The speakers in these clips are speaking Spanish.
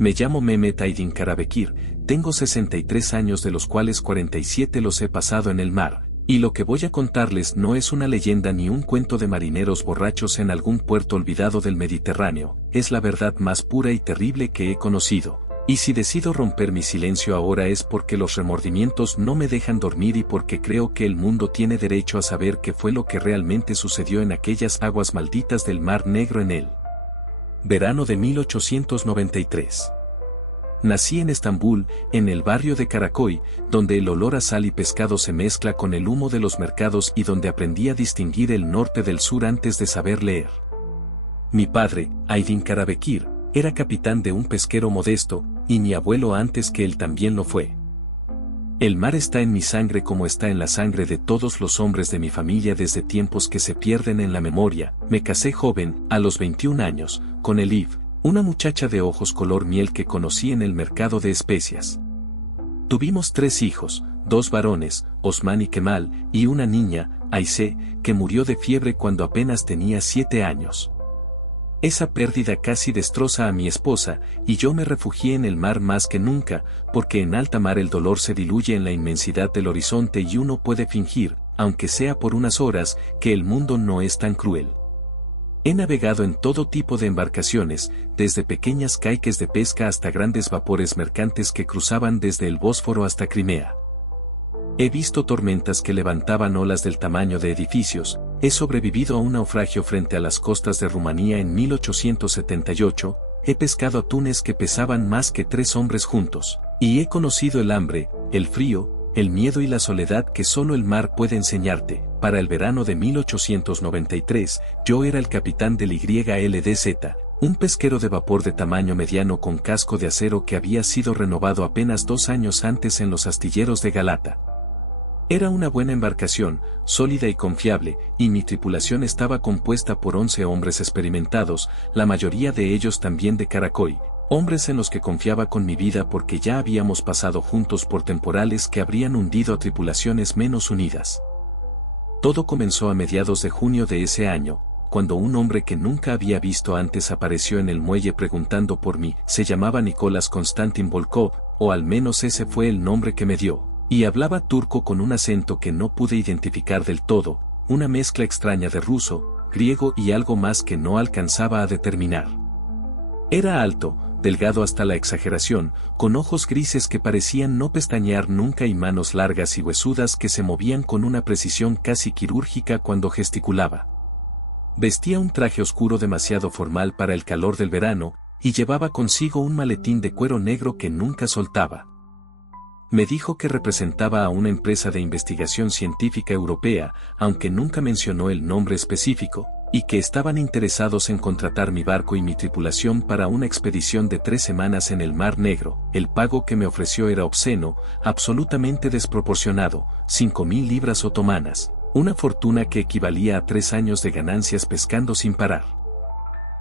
Me llamo Mehmet Aydin Karabekir, tengo 63 años de los cuales 47 los he pasado en el mar, y lo que voy a contarles no es una leyenda ni un cuento de marineros borrachos en algún puerto olvidado del Mediterráneo, es la verdad más pura y terrible que he conocido. Y si decido romper mi silencio ahora es porque los remordimientos no me dejan dormir y porque creo que el mundo tiene derecho a saber qué fue lo que realmente sucedió en aquellas aguas malditas del Mar Negro en el verano de 1893. Nací en Estambul, en el barrio de Karakoy, donde el olor a sal y pescado se mezcla con el humo de los mercados y donde aprendí a distinguir el norte del sur antes de saber leer. Mi padre, Aydin Karabekir, era capitán de un pesquero modesto, y mi abuelo antes que él también lo fue. El mar está en mi sangre como está en la sangre de todos los hombres de mi familia desde tiempos que se pierden en la memoria. Me casé joven, a los 21 años, con Elif, una muchacha de ojos color miel que conocí en el mercado de especias. Tuvimos 3 hijos, 2 varones, Osman y Kemal, y una niña, Aisé, que murió de fiebre cuando apenas tenía 7 años. Esa pérdida casi destroza a mi esposa, y yo me refugié en el mar más que nunca, porque en alta mar el dolor se diluye en la inmensidad del horizonte y uno puede fingir, aunque sea por unas horas, que el mundo no es tan cruel. He navegado en todo tipo de embarcaciones, desde pequeñas caiques de pesca hasta grandes vapores mercantes que cruzaban desde el Bósforo hasta Crimea. He visto tormentas que levantaban olas del tamaño de edificios, he sobrevivido a un naufragio frente a las costas de Rumanía en 1878, he pescado atunes que pesaban más que 3 hombres juntos, y he conocido el hambre, el frío, el miedo y la soledad que solo el mar puede enseñarte. Para el verano de 1893, yo era el capitán del YLDZ, un pesquero de vapor de tamaño mediano con casco de acero que había sido renovado apenas 2 años antes en los astilleros de Galata. Era una buena embarcación, sólida y confiable, y mi tripulación estaba compuesta por 11 hombres experimentados, la mayoría de ellos también de Karakoy, hombres en los que confiaba con mi vida porque ya habíamos pasado juntos por temporales que habrían hundido a tripulaciones menos unidas. Todo comenzó a mediados de junio de ese año, cuando un hombre que nunca había visto antes apareció en el muelle preguntando por mí. Se llamaba Nicolás Konstantin Volkov, o al menos ese fue el nombre que me dio, y hablaba turco con un acento que no pude identificar del todo, una mezcla extraña de ruso, griego y algo más que no alcanzaba a determinar. Era alto, delgado hasta la exageración, con ojos grises que parecían no pestañear nunca y manos largas y huesudas que se movían con una precisión casi quirúrgica cuando gesticulaba. Vestía un traje oscuro demasiado formal para el calor del verano, y llevaba consigo un maletín de cuero negro que nunca soltaba. Me dijo que representaba a una empresa de investigación científica europea, aunque nunca mencionó el nombre específico, y que estaban interesados en contratar mi barco y mi tripulación para una expedición de 3 semanas en el Mar Negro. El pago que me ofreció era obsceno, absolutamente desproporcionado, 5.000 libras otomanas, una fortuna que equivalía a 3 años de ganancias pescando sin parar.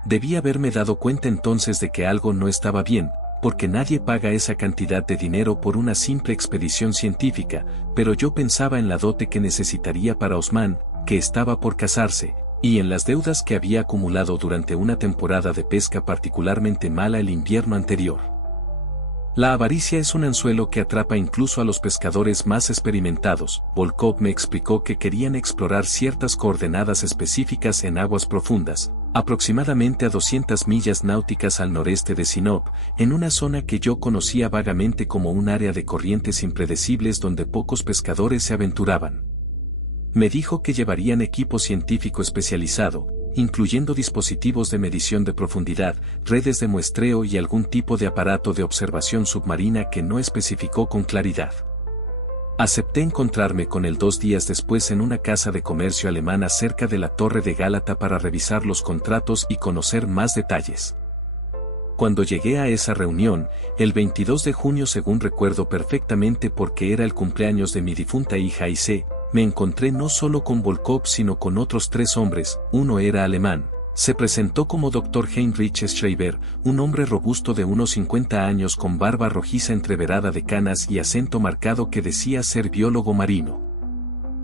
Debí haberme dado cuenta entonces de que algo no estaba bien, porque nadie paga esa cantidad de dinero por una simple expedición científica, pero yo pensaba en la dote que necesitaría para Osman, que estaba por casarse, y en las deudas que había acumulado durante una temporada de pesca particularmente mala el invierno anterior. La avaricia es un anzuelo que atrapa incluso a los pescadores más experimentados. Volkov me explicó que querían explorar ciertas coordenadas específicas en aguas profundas, aproximadamente a 200 millas náuticas al noreste de Sinop, en una zona que yo conocía vagamente como un área de corrientes impredecibles donde pocos pescadores se aventuraban. Me dijo que llevarían equipo científico especializado, incluyendo dispositivos de medición de profundidad, redes de muestreo y algún tipo de aparato de observación submarina que no especificó con claridad. Acepté encontrarme con él 2 días después en una casa de comercio alemana cerca de la Torre de Gálata para revisar los contratos y conocer más detalles. Cuando llegué a esa reunión, el 22 de junio según recuerdo perfectamente porque era el cumpleaños de mi difunta hija Aisé, me encontré no solo con Volkov sino con otros 3 hombres, uno era alemán. Se presentó como Dr. Heinrich Schreiber, un hombre robusto de unos 50 años con barba rojiza entreverada de canas y acento marcado que decía ser biólogo marino.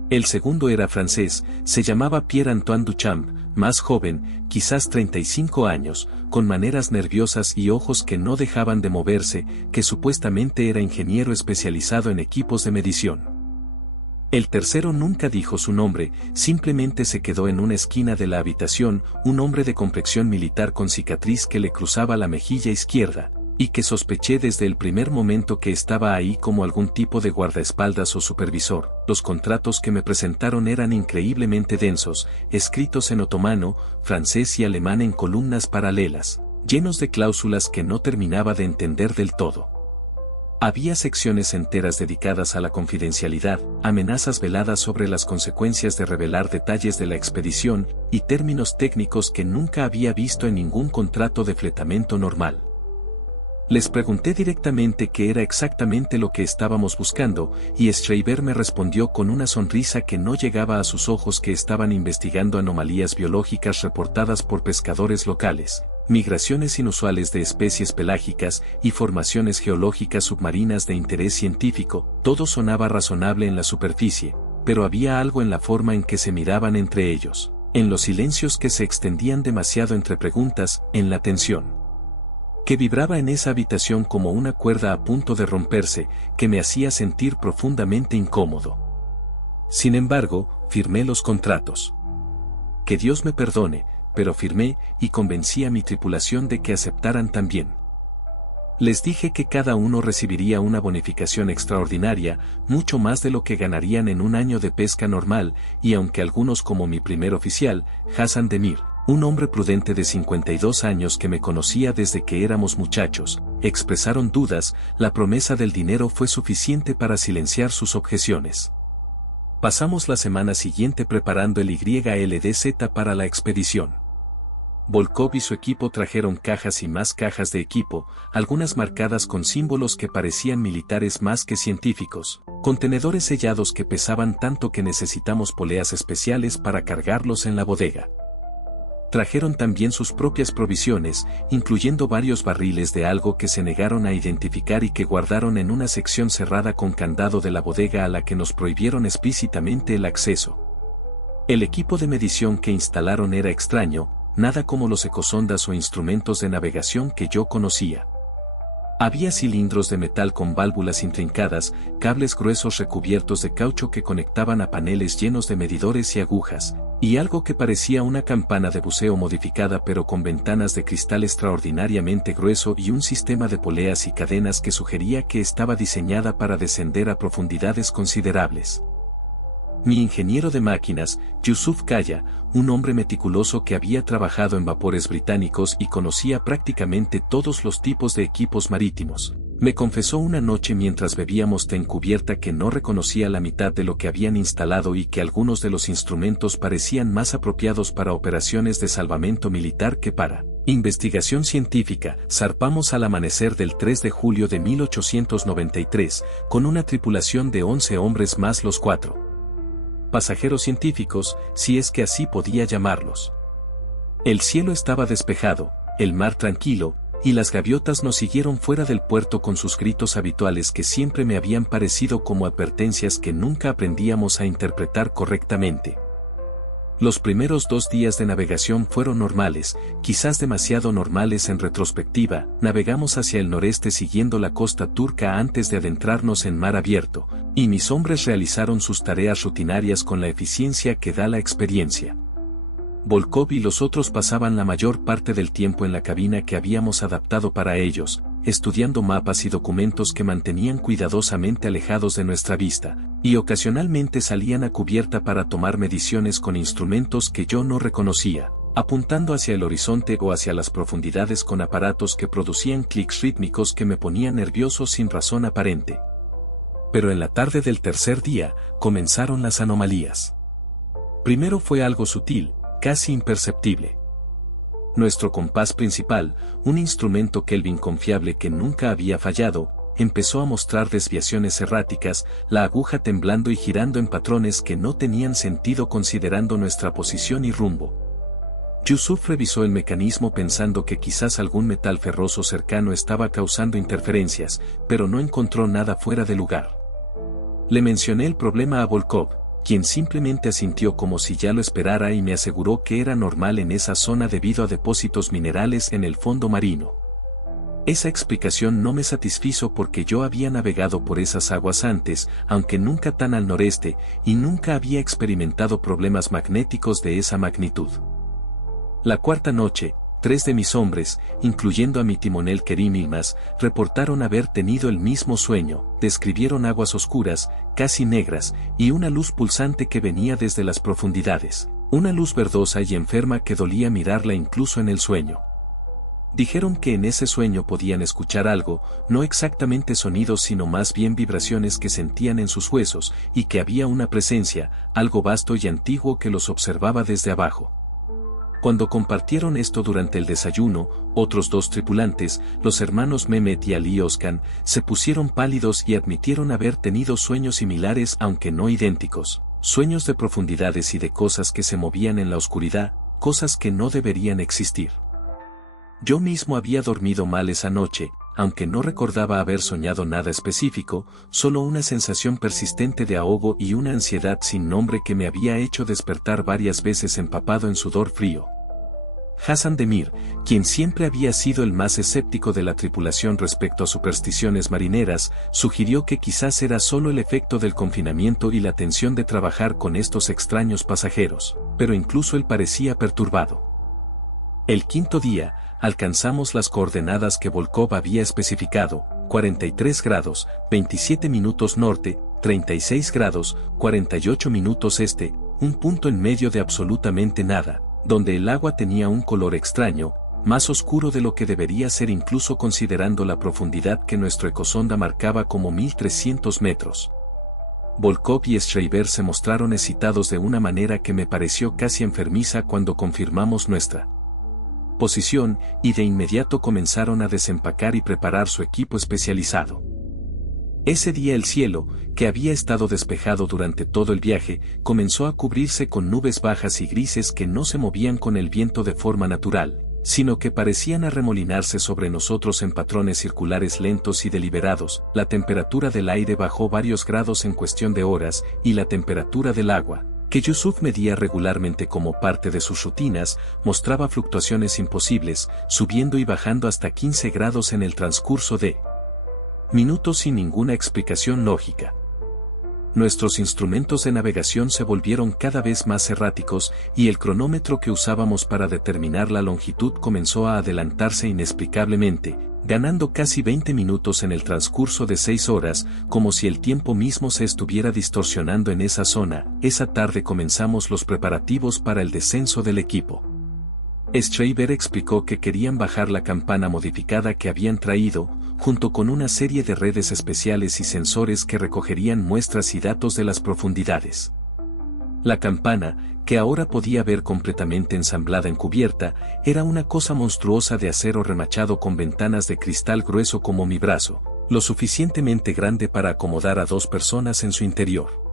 El segundo era francés, se llamaba Pierre-Antoine Duchamp, más joven, quizás 35 años, con maneras nerviosas y ojos que no dejaban de moverse, que supuestamente era ingeniero especializado en equipos de medición. El tercero nunca dijo su nombre, simplemente se quedó en una esquina de la habitación, un hombre de complexión militar con cicatriz que le cruzaba la mejilla izquierda, y que sospeché desde el primer momento que estaba ahí como algún tipo de guardaespaldas o supervisor. Los contratos que me presentaron eran increíblemente densos, escritos en otomano, francés y alemán en columnas paralelas, llenos de cláusulas que no terminaba de entender del todo. Había secciones enteras dedicadas a la confidencialidad, amenazas veladas sobre las consecuencias de revelar detalles de la expedición, y términos técnicos que nunca había visto en ningún contrato de fletamento normal. Les pregunté directamente qué era exactamente lo que estábamos buscando, y Schreiber me respondió con una sonrisa que no llegaba a sus ojos que estaban investigando anomalías biológicas reportadas por pescadores locales, migraciones inusuales de especies pelágicas y formaciones geológicas submarinas de interés científico. Todo sonaba razonable en la superficie, pero había algo en la forma en que se miraban entre ellos, en los silencios que se extendían demasiado entre preguntas, en la tensión que vibraba en esa habitación como una cuerda a punto de romperse, que me hacía sentir profundamente incómodo. Sin embargo, firmé los contratos. Que Dios me perdone, pero firmé y convencí a mi tripulación de que aceptaran también. Les dije que cada uno recibiría una bonificación extraordinaria, mucho más de lo que ganarían en un año de pesca normal, y aunque algunos como mi primer oficial, Hassan Demir, un hombre prudente de 52 años que me conocía desde que éramos muchachos, expresaron dudas, la promesa del dinero fue suficiente para silenciar sus objeciones. Pasamos la semana siguiente preparando el YLDZ para la expedición. Volkov y su equipo trajeron cajas y más cajas de equipo, algunas marcadas con símbolos que parecían militares más que científicos, contenedores sellados que pesaban tanto que necesitamos poleas especiales para cargarlos en la bodega. Trajeron también sus propias provisiones, incluyendo varios barriles de algo que se negaron a identificar y que guardaron en una sección cerrada con candado de la bodega a la que nos prohibieron explícitamente el acceso. El equipo de medición que instalaron era extraño, nada como los ecosondas o instrumentos de navegación que yo conocía. Había cilindros de metal con válvulas intrincadas, cables gruesos recubiertos de caucho que conectaban a paneles llenos de medidores y agujas, y algo que parecía una campana de buceo modificada pero con ventanas de cristal extraordinariamente grueso y un sistema de poleas y cadenas que sugería que estaba diseñada para descender a profundidades considerables. Mi ingeniero de máquinas, Yusuf Kaya, un hombre meticuloso que había trabajado en vapores británicos y conocía prácticamente todos los tipos de equipos marítimos, me confesó una noche mientras bebíamos té en cubierta que no reconocía la mitad de lo que habían instalado y que algunos de los instrumentos parecían más apropiados para operaciones de salvamento militar que para investigación científica. Zarpamos al amanecer del 3 de julio de 1893, con una tripulación de 11 hombres más los 4 pasajeros científicos, si es que así podía llamarlos. El cielo estaba despejado, el mar tranquilo, y las gaviotas nos siguieron fuera del puerto con sus gritos habituales que siempre me habían parecido como advertencias que nunca aprendíamos a interpretar correctamente. Los primeros 2 días de navegación fueron normales, quizás demasiado normales en retrospectiva. Navegamos hacia el noreste siguiendo la costa turca antes de adentrarnos en mar abierto, y mis hombres realizaron sus tareas rutinarias con la eficiencia que da la experiencia. Volkov y los otros pasaban la mayor parte del tiempo en la cabina que habíamos adaptado para ellos, estudiando mapas y documentos que mantenían cuidadosamente alejados de nuestra vista, y ocasionalmente salían a cubierta para tomar mediciones con instrumentos que yo no reconocía, apuntando hacia el horizonte o hacia las profundidades con aparatos que producían clics rítmicos que me ponían nervioso sin razón aparente. Pero en la tarde del tercer día, comenzaron las anomalías. Primero fue algo sutil, casi imperceptible. Nuestro compás principal, un instrumento Kelvin confiable que nunca había fallado, empezó a mostrar desviaciones erráticas, la aguja temblando y girando en patrones que no tenían sentido considerando nuestra posición y rumbo. Yusuf revisó el mecanismo pensando que quizás algún metal ferroso cercano estaba causando interferencias, pero no encontró nada fuera de lugar. Le mencioné el problema a Volkov, quien simplemente asintió como si ya lo esperara y me aseguró que era normal en esa zona debido a depósitos minerales en el fondo marino. Esa explicación no me satisfizo porque yo había navegado por esas aguas antes, aunque nunca tan al noreste, y nunca había experimentado problemas magnéticos de esa magnitud. La cuarta noche, 3 de mis hombres, incluyendo a mi timonel Kerim Yilmaz, reportaron haber tenido el mismo sueño, describieron aguas oscuras, casi negras, y una luz pulsante que venía desde las profundidades, una luz verdosa y enferma que dolía mirarla incluso en el sueño. Dijeron que en ese sueño podían escuchar algo, no exactamente sonidos sino más bien vibraciones que sentían en sus huesos, y que había una presencia, algo vasto y antiguo que los observaba desde abajo. Cuando compartieron esto durante el desayuno, otros 2 tripulantes, los hermanos Mehmet y Ali Özkan, se pusieron pálidos y admitieron haber tenido sueños similares aunque no idénticos, sueños de profundidades y de cosas que se movían en la oscuridad, cosas que no deberían existir. Yo mismo había dormido mal esa noche, aunque no recordaba haber soñado nada específico, solo una sensación persistente de ahogo y una ansiedad sin nombre que me había hecho despertar varias veces empapado en sudor frío. Hassan Demir, quien siempre había sido el más escéptico de la tripulación respecto a supersticiones marineras, sugirió que quizás era solo el efecto del confinamiento y la tensión de trabajar con estos extraños pasajeros, pero incluso él parecía perturbado. El quinto día, alcanzamos las coordenadas que Volkov había especificado, 43 grados, 27 minutos norte, 36 grados, 48 minutos este, un punto en medio de absolutamente nada, donde el agua tenía un color extraño, más oscuro de lo que debería ser incluso considerando la profundidad que nuestro ecosonda marcaba como 1300 metros. Volkov y Schreiber se mostraron excitados de una manera que me pareció casi enfermiza cuando confirmamos nuestra posición, y de inmediato comenzaron a desempacar y preparar su equipo especializado. Ese día el cielo, que había estado despejado durante todo el viaje, comenzó a cubrirse con nubes bajas y grises que no se movían con el viento de forma natural, sino que parecían arremolinarse sobre nosotros en patrones circulares lentos y deliberados. La temperatura del aire bajó varios grados en cuestión de horas, y la temperatura del agua, que Yusuf medía regularmente como parte de sus rutinas, mostraba fluctuaciones imposibles, subiendo y bajando hasta 15 grados en el transcurso de minutos sin ninguna explicación lógica. Nuestros instrumentos de navegación se volvieron cada vez más erráticos, y el cronómetro que usábamos para determinar la longitud comenzó a adelantarse inexplicablemente, ganando casi 20 minutos en el transcurso de 6 horas, como si el tiempo mismo se estuviera distorsionando en esa zona. Esa tarde comenzamos los preparativos para el descenso del equipo. Schreiber explicó que querían bajar la campana modificada que habían traído, junto con una serie de redes especiales y sensores que recogerían muestras y datos de las profundidades. La campana, que ahora podía ver completamente ensamblada en cubierta, era una cosa monstruosa de acero remachado con ventanas de cristal grueso como mi brazo, lo suficientemente grande para acomodar a 2 personas en su interior.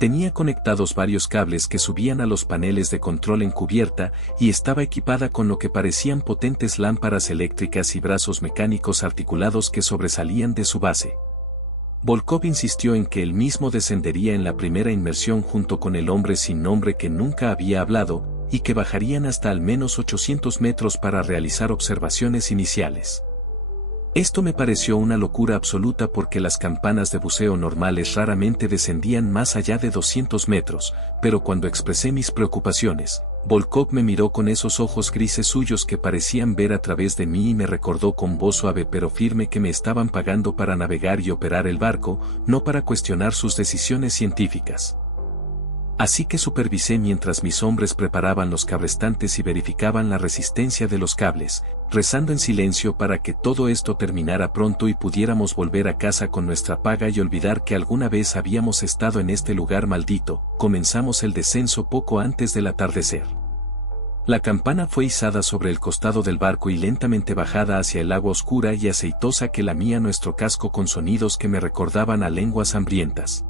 Tenía conectados varios cables que subían a los paneles de control en cubierta y estaba equipada con lo que parecían potentes lámparas eléctricas y brazos mecánicos articulados que sobresalían de su base. Volkov insistió en que él mismo descendería en la primera inmersión junto con el hombre sin nombre que nunca había hablado, y que bajarían hasta al menos 800 metros para realizar observaciones iniciales. Esto me pareció una locura absoluta porque las campanas de buceo normales raramente descendían más allá de 200 metros, pero cuando expresé mis preocupaciones, Volkov me miró con esos ojos grises suyos que parecían ver a través de mí y me recordó con voz suave pero firme que me estaban pagando para navegar y operar el barco, no para cuestionar sus decisiones científicas. Así que supervisé mientras mis hombres preparaban los cablestantes y verificaban la resistencia de los cables, rezando en silencio para que todo esto terminara pronto y pudiéramos volver a casa con nuestra paga y olvidar que alguna vez habíamos estado en este lugar maldito. Comenzamos el descenso poco antes del atardecer. La campana fue izada sobre el costado del barco y lentamente bajada hacia el agua oscura y aceitosa que lamía nuestro casco con sonidos que me recordaban a lenguas hambrientas.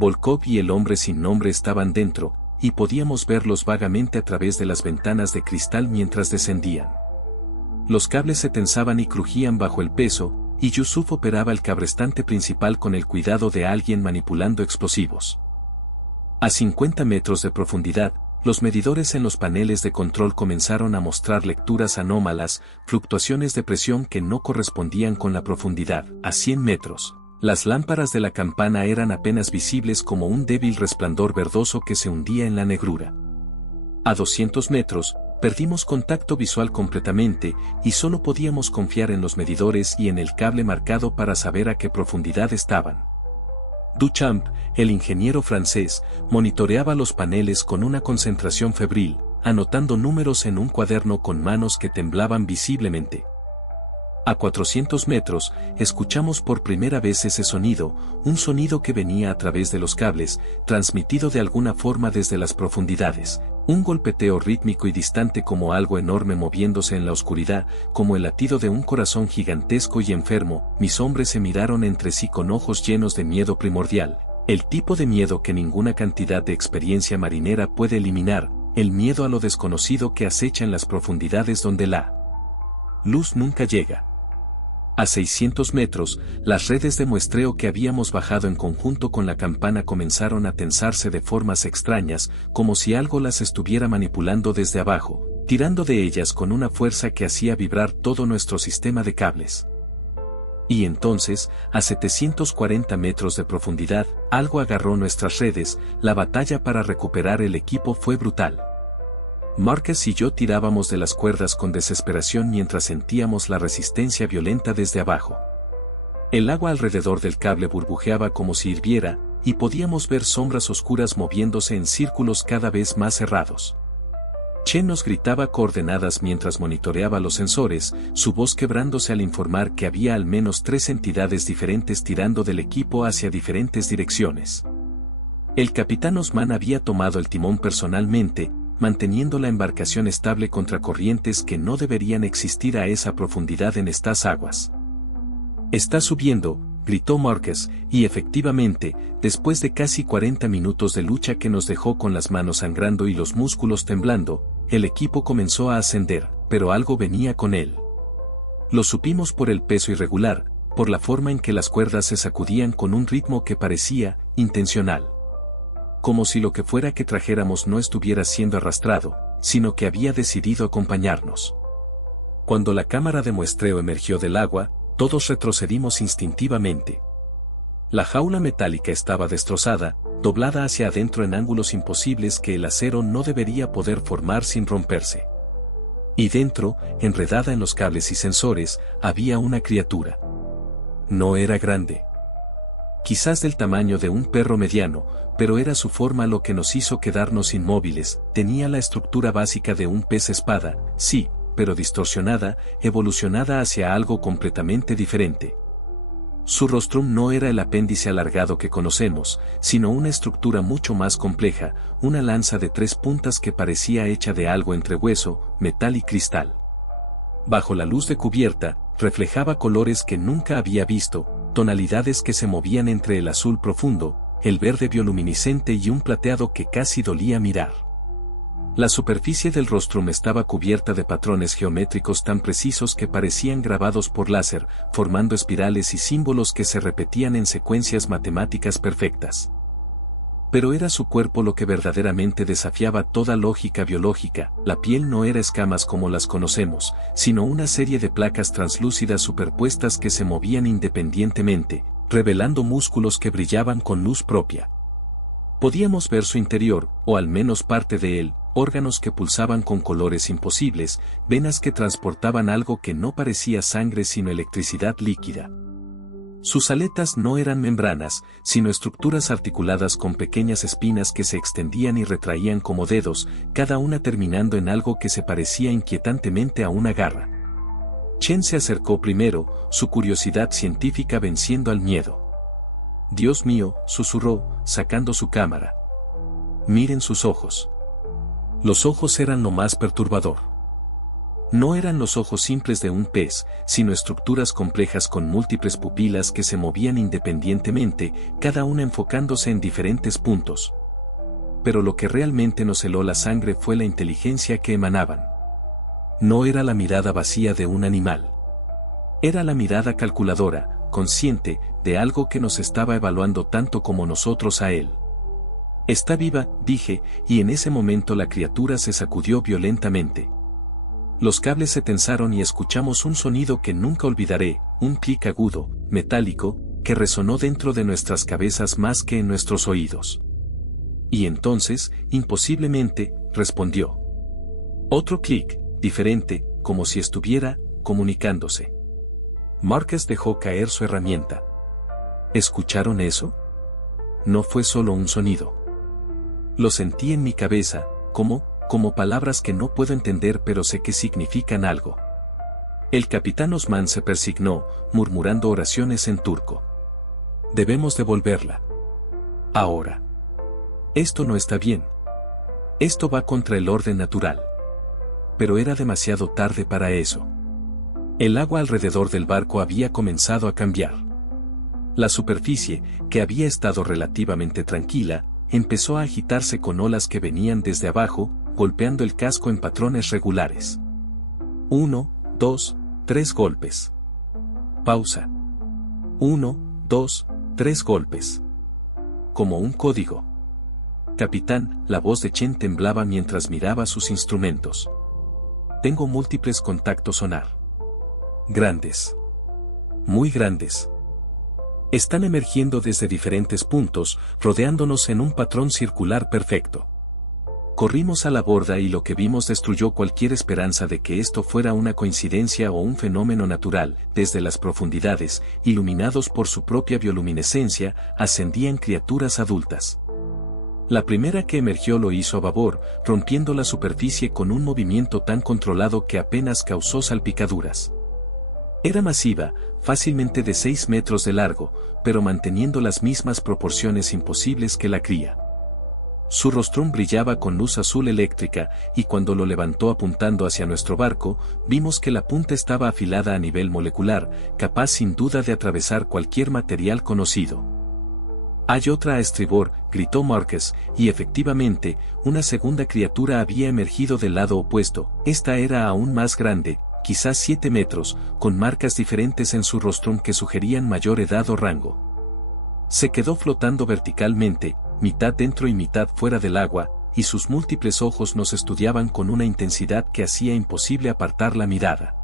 Volkov y el hombre sin nombre estaban dentro, y podíamos verlos vagamente a través de las ventanas de cristal mientras descendían. Los cables se tensaban y crujían bajo el peso, y Yusuf operaba el cabrestante principal con el cuidado de alguien manipulando explosivos. A 50 metros de profundidad, los medidores en los paneles de control comenzaron a mostrar lecturas anómalas, fluctuaciones de presión que no correspondían con la profundidad. A 100 metros, las lámparas de la campana eran apenas visibles como un débil resplandor verdoso que se hundía en la negrura. A 200 metros, perdimos contacto visual completamente y solo podíamos confiar en los medidores y en el cable marcado para saber a qué profundidad estaban. Duchamp, el ingeniero francés, monitoreaba los paneles con una concentración febril, anotando números en un cuaderno con manos que temblaban visiblemente. A 400 metros, escuchamos por primera vez ese sonido, un sonido que venía a través de los cables, transmitido de alguna forma desde las profundidades, un golpeteo rítmico y distante como algo enorme moviéndose en la oscuridad, como el latido de un corazón gigantesco y enfermo. Mis hombres se miraron entre sí con ojos llenos de miedo primordial, el tipo de miedo que ninguna cantidad de experiencia marinera puede eliminar, el miedo a lo desconocido que acecha en las profundidades donde la luz nunca llega. A 600 metros, las redes de muestreo que habíamos bajado en conjunto con la campana comenzaron a tensarse de formas extrañas, como si algo las estuviera manipulando desde abajo, tirando de ellas con una fuerza que hacía vibrar todo nuestro sistema de cables. Y entonces, a 740 metros de profundidad, algo agarró nuestras redes. La batalla para recuperar el equipo fue brutal. Marcus y yo tirábamos de las cuerdas con desesperación mientras sentíamos la resistencia violenta desde abajo. El agua alrededor del cable burbujeaba como si hirviera, y podíamos ver sombras oscuras moviéndose en círculos cada vez más cerrados. Chen nos gritaba coordenadas mientras monitoreaba los sensores, su voz quebrándose al informar que había al menos 3 entidades diferentes tirando del equipo hacia diferentes direcciones. El capitán Osman había tomado el timón personalmente, manteniendo la embarcación estable contra corrientes que no deberían existir a esa profundidad en estas aguas. «Está subiendo», gritó Marcus, y efectivamente, después de casi 40 minutos de lucha que nos dejó con las manos sangrando y los músculos temblando, el equipo comenzó a ascender, pero algo venía con él. Lo supimos por el peso irregular, por la forma en que las cuerdas se sacudían con un ritmo que parecía intencional. Como si lo que fuera que trajéramos no estuviera siendo arrastrado, sino que había decidido acompañarnos. Cuando la cámara de muestreo emergió del agua, todos retrocedimos instintivamente. La jaula metálica estaba destrozada, doblada hacia adentro en ángulos imposibles que el acero no debería poder formar sin romperse. Y dentro, enredada en los cables y sensores, había una criatura. No era grande. Quizás del tamaño de un perro mediano, pero era su forma lo que nos hizo quedarnos inmóviles. Tenía la estructura básica de un pez espada, sí, pero distorsionada, evolucionada hacia algo completamente diferente. Su rostrum no era el apéndice alargado que conocemos, sino una estructura mucho más compleja, una lanza de 3 puntas que parecía hecha de algo entre hueso, metal y cristal. Bajo la luz de cubierta, reflejaba colores que nunca había visto, tonalidades que se movían entre el azul profundo, el verde bioluminiscente y un plateado que casi dolía mirar. La superficie del rostrum estaba cubierta de patrones geométricos tan precisos que parecían grabados por láser, formando espirales y símbolos que se repetían en secuencias matemáticas perfectas. Pero era su cuerpo lo que verdaderamente desafiaba toda lógica biológica. La piel no era escamas como las conocemos, sino una serie de placas translúcidas superpuestas que se movían independientemente, revelando músculos que brillaban con luz propia. Podíamos ver su interior, o al menos parte de él, órganos que pulsaban con colores imposibles, venas que transportaban algo que no parecía sangre sino electricidad líquida. Sus aletas no eran membranas, sino estructuras articuladas con pequeñas espinas que se extendían y retraían como dedos, cada una terminando en algo que se parecía inquietantemente a una garra. Chen se acercó primero, su curiosidad científica venciendo al miedo. «Dios mío», susurró, sacando su cámara. «Miren sus ojos». Los ojos eran lo más perturbador. No eran los ojos simples de un pez, sino estructuras complejas con múltiples pupilas que se movían independientemente, cada una enfocándose en diferentes puntos. Pero lo que realmente nos heló la sangre fue la inteligencia que emanaban. No era la mirada vacía de un animal. Era la mirada calculadora, consciente, de algo que nos estaba evaluando tanto como nosotros a él. Está viva, dije, y en ese momento la criatura se sacudió violentamente. Los cables se tensaron y escuchamos un sonido que nunca olvidaré, un clic agudo, metálico, que resonó dentro de nuestras cabezas más que en nuestros oídos. Y entonces, imposiblemente, respondió. Otro clic, diferente, como si estuviera comunicándose. Marcus dejó caer su herramienta. ¿Escucharon eso? No fue solo un sonido. Lo sentí en mi cabeza, como palabras que no puedo entender pero sé que significan algo. El capitán Osman se persignó, murmurando oraciones en turco. Debemos devolverla. Ahora. Esto no está bien. Esto va contra el orden natural. Pero era demasiado tarde para eso. El agua alrededor del barco había comenzado a cambiar. La superficie, que había estado relativamente tranquila, empezó a agitarse con olas que venían desde abajo, golpeando el casco en patrones regulares. 1, 2, 3 golpes. Pausa. 1, 2, 3 golpes. Como un código. Capitán, la voz de Chen temblaba mientras miraba sus instrumentos. Tengo múltiples contactos sonar. Grandes. Muy grandes. Están emergiendo desde diferentes puntos, rodeándonos en un patrón circular perfecto. Corrimos a la borda y lo que vimos destruyó cualquier esperanza de que esto fuera una coincidencia o un fenómeno natural. Desde las profundidades, iluminados por su propia bioluminescencia, ascendían criaturas adultas. La primera que emergió lo hizo a babor, rompiendo la superficie con un movimiento tan controlado que apenas causó salpicaduras. Era masiva, fácilmente de 6 metros de largo, pero manteniendo las mismas proporciones imposibles que la cría. Su rostrum brillaba con luz azul eléctrica, y cuando lo levantó apuntando hacia nuestro barco, vimos que la punta estaba afilada a nivel molecular, capaz sin duda de atravesar cualquier material conocido. «Hay otra a estribor», gritó Marcus, y efectivamente, una segunda criatura había emergido del lado opuesto. Esta era aún más grande, quizás 7 metros, con marcas diferentes en su rostrum que sugerían mayor edad o rango. Se quedó flotando verticalmente, mitad dentro y mitad fuera del agua, y sus múltiples ojos nos estudiaban con una intensidad que hacía imposible apartar la mirada.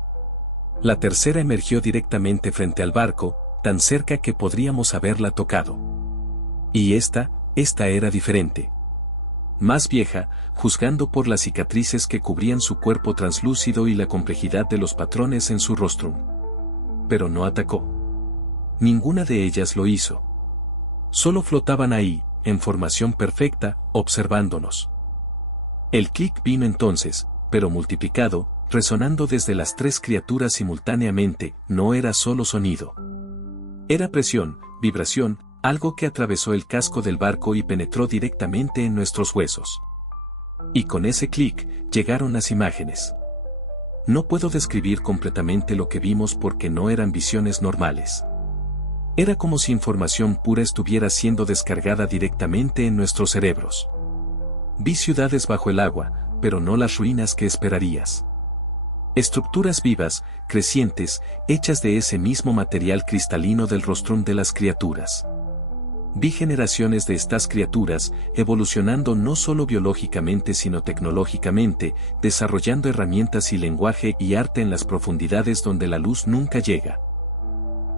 La tercera emergió directamente frente al barco, tan cerca que podríamos haberla tocado. Y esta era diferente. Más vieja, juzgando por las cicatrices que cubrían su cuerpo translúcido y la complejidad de los patrones en su rostrum. Pero no atacó. Ninguna de ellas lo hizo. Solo flotaban ahí, en formación perfecta, observándonos. El clic vino entonces, pero multiplicado, resonando desde las 3 criaturas simultáneamente. No era solo sonido. Era presión, vibración, algo que atravesó el casco del barco y penetró directamente en nuestros huesos. Y con ese clic, llegaron las imágenes. No puedo describir completamente lo que vimos porque no eran visiones normales. Era como si información pura estuviera siendo descargada directamente en nuestros cerebros. Vi ciudades bajo el agua, pero no las ruinas que esperarías. Estructuras vivas, crecientes, hechas de ese mismo material cristalino del rostrum de las criaturas. Vi generaciones de estas criaturas, evolucionando no solo biológicamente sino tecnológicamente, desarrollando herramientas y lenguaje y arte en las profundidades donde la luz nunca llega.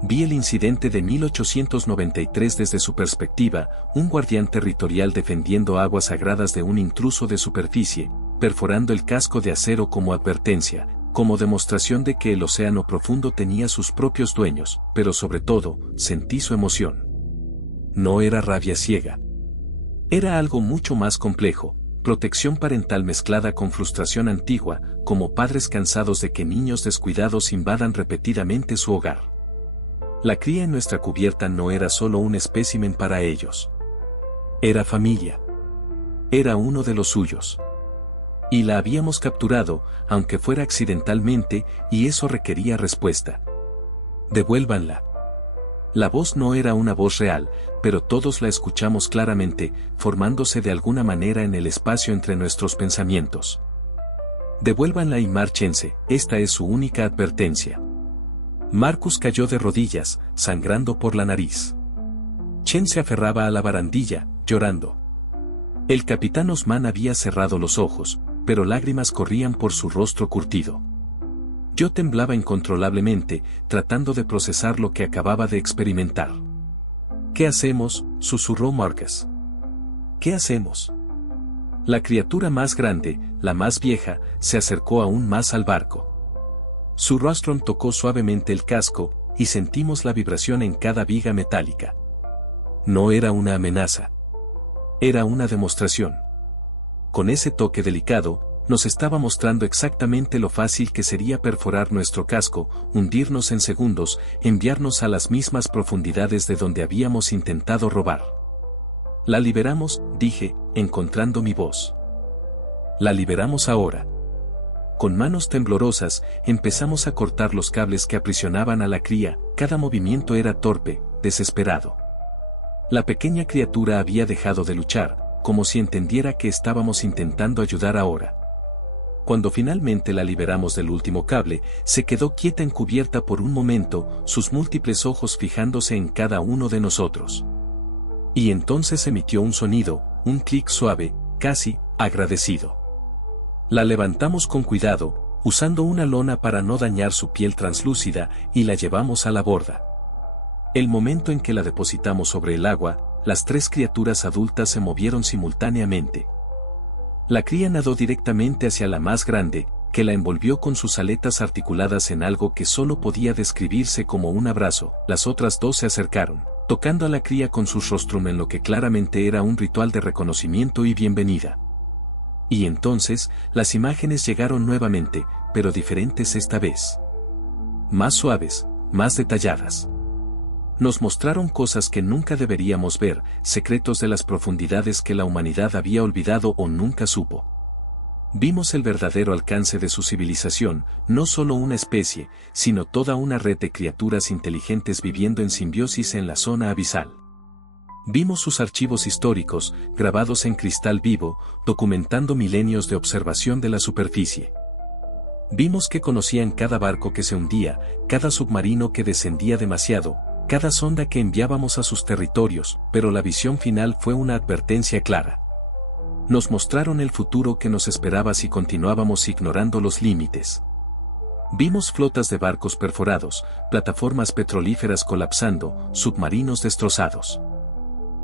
Vi el incidente de 1893 desde su perspectiva, un guardián territorial defendiendo aguas sagradas de un intruso de superficie, perforando el casco de acero como advertencia, como demostración de que el océano profundo tenía sus propios dueños, pero sobre todo, sentí su emoción. No era rabia ciega. Era algo mucho más complejo, protección parental mezclada con frustración antigua, como padres cansados de que niños descuidados invadan repetidamente su hogar. La cría en nuestra cubierta no era solo un espécimen para ellos. Era familia. Era uno de los suyos. Y la habíamos capturado, aunque fuera accidentalmente, y eso requería respuesta. Devuélvanla. La voz no era una voz real, pero todos la escuchamos claramente, formándose de alguna manera en el espacio entre nuestros pensamientos. Devuélvanla y márchense, esta es su única advertencia. Marcus cayó de rodillas, sangrando por la nariz. Chen se aferraba a la barandilla, llorando. El capitán Osman había cerrado los ojos, pero lágrimas corrían por su rostro curtido. Yo temblaba incontrolablemente, tratando de procesar lo que acababa de experimentar. ¿Qué hacemos?, susurró Marcus. ¿Qué hacemos? La criatura más grande, la más vieja, se acercó aún más al barco. Su rostro tocó suavemente el casco, y sentimos la vibración en cada viga metálica. No era una amenaza. Era una demostración. Con ese toque delicado, nos estaba mostrando exactamente lo fácil que sería perforar nuestro casco, hundirnos en segundos, enviarnos a las mismas profundidades de donde habíamos intentado robar. La liberamos, dije, encontrando mi voz. La liberamos ahora. Con manos temblorosas, empezamos a cortar los cables que aprisionaban a la cría, cada movimiento era torpe, desesperado. La pequeña criatura había dejado de luchar, como si entendiera que estábamos intentando ayudar ahora. Cuando finalmente la liberamos del último cable, se quedó quieta encubierta por un momento, sus múltiples ojos fijándose en cada uno de nosotros. Y entonces emitió un sonido, un clic suave, casi agradecido. La levantamos con cuidado, usando una lona para no dañar su piel translúcida, y la llevamos a la borda. El momento en que la depositamos sobre el agua, las tres criaturas adultas se movieron simultáneamente. La cría nadó directamente hacia la más grande, que la envolvió con sus aletas articuladas en algo que solo podía describirse como un abrazo. Las otras dos se acercaron, tocando a la cría con sus rostrum en lo que claramente era un ritual de reconocimiento y bienvenida. Y entonces, las imágenes llegaron nuevamente, pero diferentes esta vez. Más suaves, más detalladas. Nos mostraron cosas que nunca deberíamos ver, secretos de las profundidades que la humanidad había olvidado o nunca supo. Vimos el verdadero alcance de su civilización, no solo una especie, sino toda una red de criaturas inteligentes viviendo en simbiosis en la zona abisal. Vimos sus archivos históricos, grabados en cristal vivo, documentando milenios de observación de la superficie. Vimos que conocían cada barco que se hundía, cada submarino que descendía demasiado, cada sonda que enviábamos a sus territorios, pero la visión final fue una advertencia clara. Nos mostraron el futuro que nos esperaba si continuábamos ignorando los límites. Vimos flotas de barcos perforados, plataformas petrolíferas colapsando, submarinos destrozados.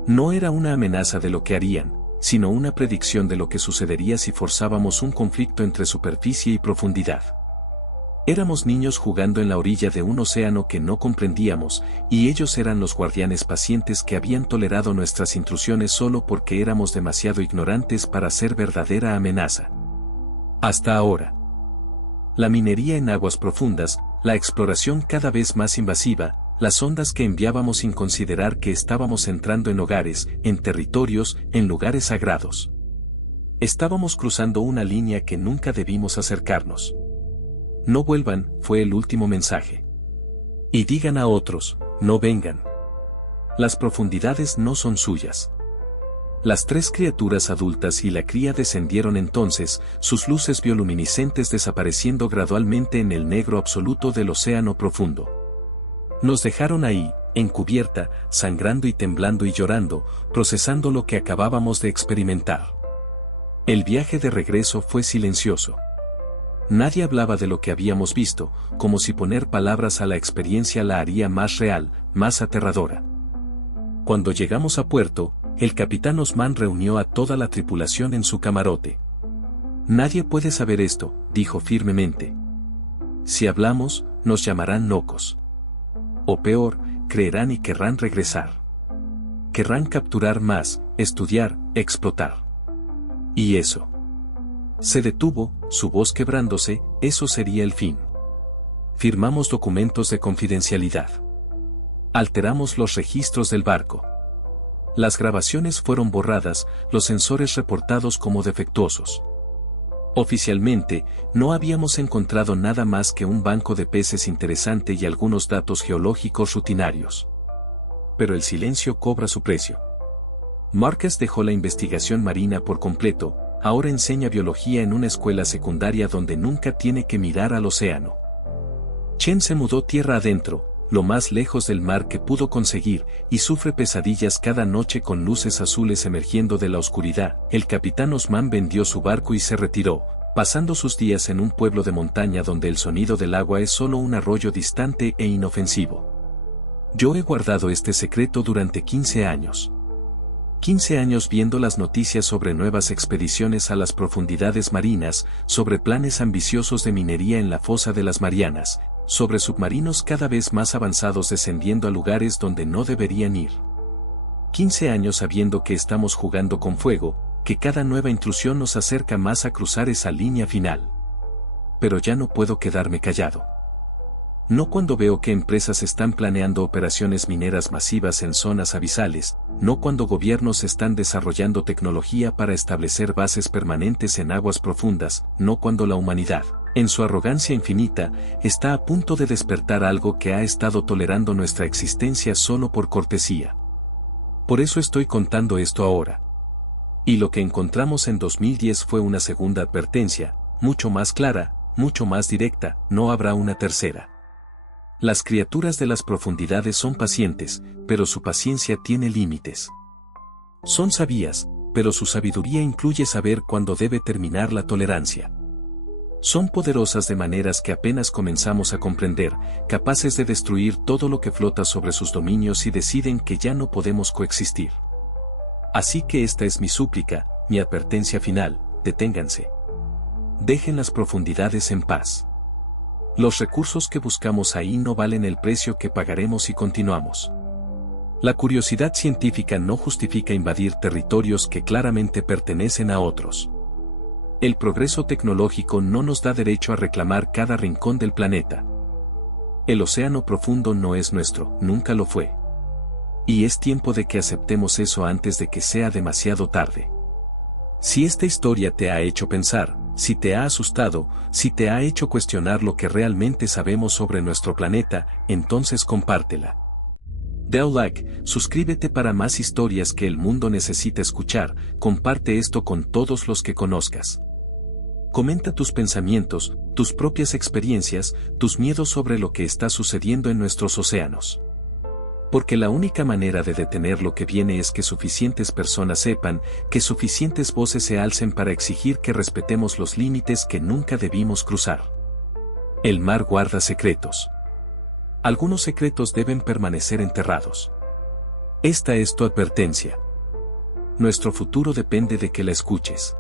No era una amenaza de lo que harían, sino una predicción de lo que sucedería si forzábamos un conflicto entre superficie y profundidad. Éramos niños jugando en la orilla de un océano que no comprendíamos, y ellos eran los guardianes pacientes que habían tolerado nuestras intrusiones solo porque éramos demasiado ignorantes para ser verdadera amenaza. Hasta ahora. La minería en aguas profundas, la exploración cada vez más invasiva, las ondas que enviábamos sin considerar que estábamos entrando en hogares, en territorios, en lugares sagrados. Estábamos cruzando una línea que nunca debimos acercarnos. No vuelvan, fue el último mensaje. Y digan a otros, no vengan. Las profundidades no son suyas. Las tres criaturas adultas y la cría descendieron entonces, sus luces bioluminiscentes desapareciendo gradualmente en el negro absoluto del océano profundo. Nos dejaron ahí, encubierta, sangrando y temblando y llorando, procesando lo que acabábamos de experimentar. El viaje de regreso fue silencioso. Nadie hablaba de lo que habíamos visto, como si poner palabras a la experiencia la haría más real, más aterradora. Cuando llegamos a puerto, el capitán Osman reunió a toda la tripulación en su camarote. Nadie puede saber esto, dijo firmemente. Si hablamos, nos llamarán locos. O peor, creerán y querrán regresar. Querrán capturar más, estudiar, explotar. Y eso. Se detuvo, su voz quebrándose, eso sería el fin. Firmamos documentos de confidencialidad. Alteramos los registros del barco. Las grabaciones fueron borradas, los sensores reportados como defectuosos. Oficialmente, no habíamos encontrado nada más que un banco de peces interesante y algunos datos geológicos rutinarios. Pero el silencio cobra su precio. Marcus dejó la investigación marina por completo, ahora enseña biología en una escuela secundaria donde nunca tiene que mirar al océano. Chen se mudó tierra adentro, lo más lejos del mar que pudo conseguir, y sufre pesadillas cada noche con luces azules emergiendo de la oscuridad. El capitán Osman vendió su barco y se retiró, pasando sus días en un pueblo de montaña donde el sonido del agua es solo un arroyo distante e inofensivo. Yo he guardado este secreto durante 15 años. 15 años viendo las noticias sobre nuevas expediciones a las profundidades marinas, sobre planes ambiciosos de minería en la fosa de las Marianas, sobre submarinos cada vez más avanzados descendiendo a lugares donde no deberían ir. 15 años sabiendo que estamos jugando con fuego, que cada nueva intrusión nos acerca más a cruzar esa línea final. Pero ya no puedo quedarme callado. No cuando veo que empresas están planeando operaciones mineras masivas en zonas abisales, no cuando gobiernos están desarrollando tecnología para establecer bases permanentes en aguas profundas, no cuando la humanidad, en su arrogancia infinita, está a punto de despertar algo que ha estado tolerando nuestra existencia solo por cortesía. Por eso estoy contando esto ahora. Y lo que encontramos en 2010 fue una segunda advertencia, mucho más clara, mucho más directa, no habrá una tercera. Las criaturas de las profundidades son pacientes, pero su paciencia tiene límites. Son sabias, pero su sabiduría incluye saber cuándo debe terminar la tolerancia. Son poderosas de maneras que apenas comenzamos a comprender, capaces de destruir todo lo que flota sobre sus dominios y deciden que ya no podemos coexistir. Así que esta es mi súplica, mi advertencia final: deténganse. Dejen las profundidades en paz. Los recursos que buscamos ahí no valen el precio que pagaremos si continuamos. La curiosidad científica no justifica invadir territorios que claramente pertenecen a otros. El progreso tecnológico no nos da derecho a reclamar cada rincón del planeta. El océano profundo no es nuestro, nunca lo fue. Y es tiempo de que aceptemos eso antes de que sea demasiado tarde. Si esta historia te ha hecho pensar, si te ha asustado, si te ha hecho cuestionar lo que realmente sabemos sobre nuestro planeta, entonces compártela. Dale like, suscríbete para más historias que el mundo necesita escuchar, comparte esto con todos los que conozcas. Comenta tus pensamientos, tus propias experiencias, tus miedos sobre lo que está sucediendo en nuestros océanos. Porque la única manera de detener lo que viene es que suficientes personas sepan, que suficientes voces se alcen para exigir que respetemos los límites que nunca debimos cruzar. El mar guarda secretos. Algunos secretos deben permanecer enterrados. Esta es tu advertencia. Nuestro futuro depende de que la escuches.